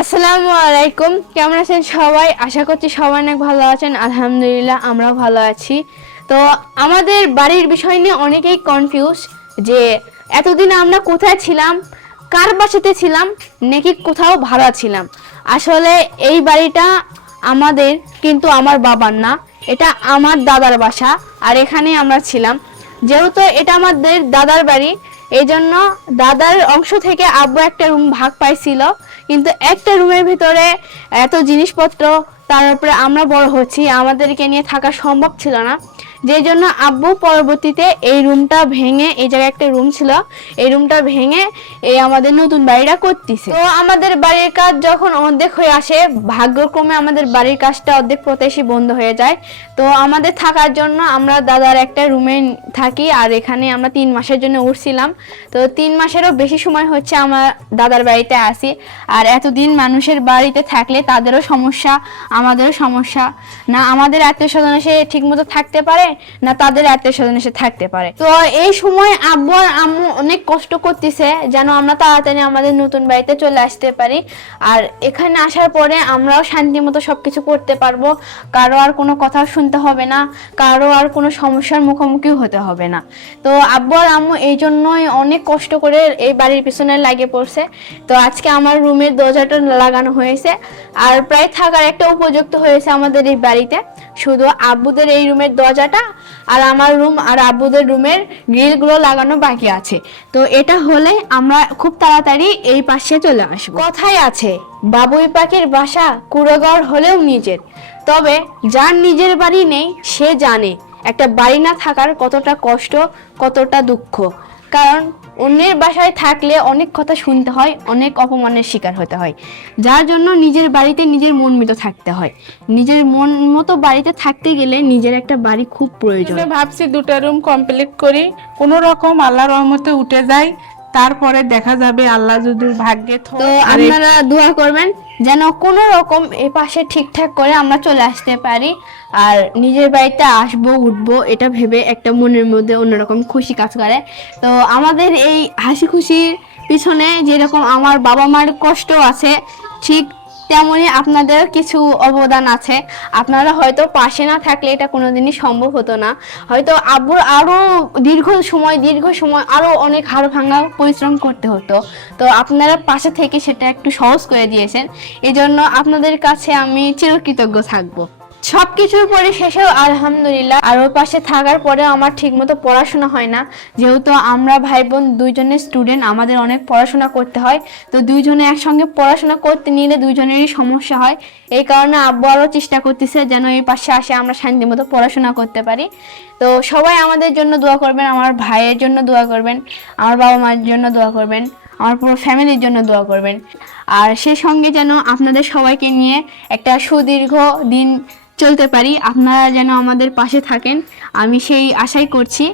আসসালামু আলাইকুম। কেমন আছেন সবাই? আশা করছি সবাই অনেক ভালো আছেন। আলহামদুলিল্লাহ আমরাও ভালো আছি। তো আমাদের বাড়ির বিষয় নিয়ে অনেকেই কনফিউজ যে এতদিন আমরা কোথায় ছিলাম, কার বাসাতে ছিলাম, নাকি কোথাও ভাড়া ছিলাম। আসলে এই বাড়িটা আমাদের, কিন্তু আমার বাবার না, এটা আমার দাদার বাসা। আর এখানেই আমরা ছিলাম। যেহেতু এটা আমাদের দাদার বাড়ি, এই জন্য দাদার অংশ থেকে আব্বু একটা রুম ভাগ পাইছিল, কিন্তু একটা রুমের ভিতরে এত জিনিসপত্র, তার উপরে আমরা বড় হচ্ছি, আমাদেরকে নিয়ে থাকা সম্ভব ছিল না। যেই জন্য আব্বু পরবর্তীতে এই রুমটা ভেঙে, এই জায়গায় একটা রুম ছিল, এই রুমটা ভেঙে এই আমাদের নতুন বাড়িটা করতেছে। তো আমাদের বাড়ির কাজ যখন অর্ধেক হয়ে আসে, ভাগ্যক্রমে আমাদের বাড়ির কাজটা অর্ধেক প্রত্যাশী বন্ধ হয়ে যায়। তো আমাদের থাকার জন্য আমরা দাদার একটা রুমে থাকি, আর এখানে আমরা 3 মাসের জন্য উঠছিলাম। তো 3 মাসেরও বেশি সময় হচ্ছে আমার দাদার বাড়িতে আসি। আর এতদিন মানুষের বাড়িতে থাকলে তাদেরও সমস্যা, আমাদেরও সমস্যা। না আমাদের আত্মীয় স্বজন এসে ঠিক মতো থাকতে পারে, না তাদের আত্মীয় স্বজন এসে থাকতে পারে। তো এই সময় আব্বু আর আম্মু অনেক কষ্ট করতেছে যেন আমরা তাড়াতাড়ি আমাদের নতুন বাড়িতে চলে আসতে পারি। আর এখানে আসার পরে আমরাও শান্তি মতো সবকিছু করতে পারবো, কারো আর কোনো কথা শুনতে হবে না, কারো আর কোনো সমস্যার মুখোমুখি হতে হবে না। তো আব্বু আর আম্মু এই জন্যই অনেক কষ্ট করে এই বাড়ির পিছনে লাগে পড়ছে। তো আজকে আমার রুমের দরজাটা লাগানো হয়েছে, আর প্রায় থাকার একটা উপযুক্ত হয়েছে আমাদের এই বাড়িতে। শুধু আব্বুদের এই রুমের দরজাটা আর আমার রুম আর আব্বুদের রুমের গ্রিলগুলো লাগানো বাকি আছে। তো এটা হলে আমরা খুব তাড়াতাড়ি এই পাশে চলে আসবো। কথায় আছে, বাবুই পাখির বাসা কুড়েঘর হলেও নিজের। তবে যার নিজের বাড়ি নেই সে জানে একটা বাড়ি না থাকার কতটা কষ্ট, কতটা দুঃখ। কারণ অন্যের বাসায় থাকলে অনেক কথা শুনতে হয়, অনেক অপমানের শিকার হতে হয়, যার জন্য নিজের বাড়িতে নিজের মন মতো থাকতে হয়। নিজের মন মতো বাড়িতে থাকতে গেলে নিজের একটা বাড়ি খুব প্রয়োজন। ভাবছি 2টা রুম কমপ্লিট করি, কোনো রকম আল্লাহর রহমতে উঠে যাই, তারপরে দেখা যাবে আল্লাহ যদি ভাগ্যে তো আপনারা দোয়া করবেন যেন কোনো রকম এই পাশে ঠিকঠাক করে আমরা চলে আসতে পারি। আর নিজের বাড়িতে আসবো, উঠবো, এটা ভেবে একটা মনের মধ্যে অন্যরকম খুশি কাজ করে। তো আমাদের এই হাসি খুশির পিছনে যেরকম আমার বাবা মার কষ্ট আছে, ঠিক তেমনই আপনাদের কিছু অবদান আছে। আপনারা হয়তো পাশে না থাকলে এটা কোনোদিনই সম্ভব হতো না। হয়তো আব্বুর আরো দীর্ঘ সময় আরো অনেক হাড় ভাঙা পরিশ্রম করতে হতো। তো আপনারা পাশে থেকে সেটা একটু সহজ করে দিয়েছেন, এজন্য আপনাদের কাছে আমি চিরকৃতজ্ঞ থাকবো। সবকিছুর পরে শেষেও আলহামদুলিল্লাহ। আর ওর পাশে থাকার পরে আমার ঠিকমতো পড়াশোনা হয় না, যেহেতু আমরা ভাই বোন দুইজনের স্টুডেন্ট, আমাদের অনেক পড়াশোনা করতে হয়। তো দুইজনে একসঙ্গে পড়াশোনা করতে নিলে দুইজনেরই সমস্যা হয়। এই কারণে আব্বু আরও চেষ্টা করতেছে যেন এই পাশে আসে আমরা শান্তি মতো পড়াশোনা করতে পারি। তো সবাই আমাদের জন্য দোয়া করবেন, আমার ভাইয়ের জন্য দোয়া করবেন, আমার বাবা মার জন্য দোয়া করবেন, আমার পুরো ফ্যামিলির জন্য দোয়া করবেন। আর সেই সঙ্গে যেন আপনাদের সবাইকে নিয়ে একটা সুদীর্ঘ দিন চলতে পারি, আপনারা যেন আমাদের পাশে থাকেন, আমি সেই আশাই করছি।